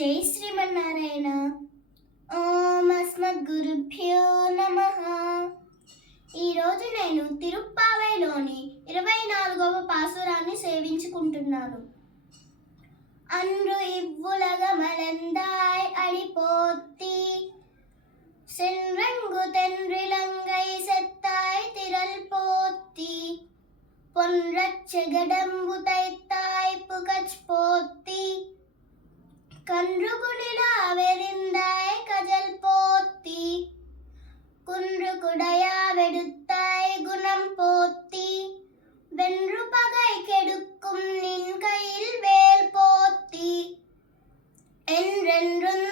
జై శ్రీమన్నారాయణ. ఓం అస్మద్గురుభ్యో నమః. ఈరోజు నేను తిరుప్పావైలోని 24వ పాసురాన్ని సేవించుకుంటున్నాను. அன்று இவ்வுலக மலர்ந்தாய் அடிபோத்தி சென்றங்கு தென்றிலங்கை செத்தாய் திரள் போத்தி பொன்றச்செகடம்பு தைத்தாய் புகழ் போத்தி கன்றுகுடிலா வெறிந்தாய் கஜல் போத்தி குன்று குடையா வெடுத்தாய் குணம் போத்தி வென்று பகை கெடுக்கும் நின் கையில் வேல் போத்தி என்றென்றும்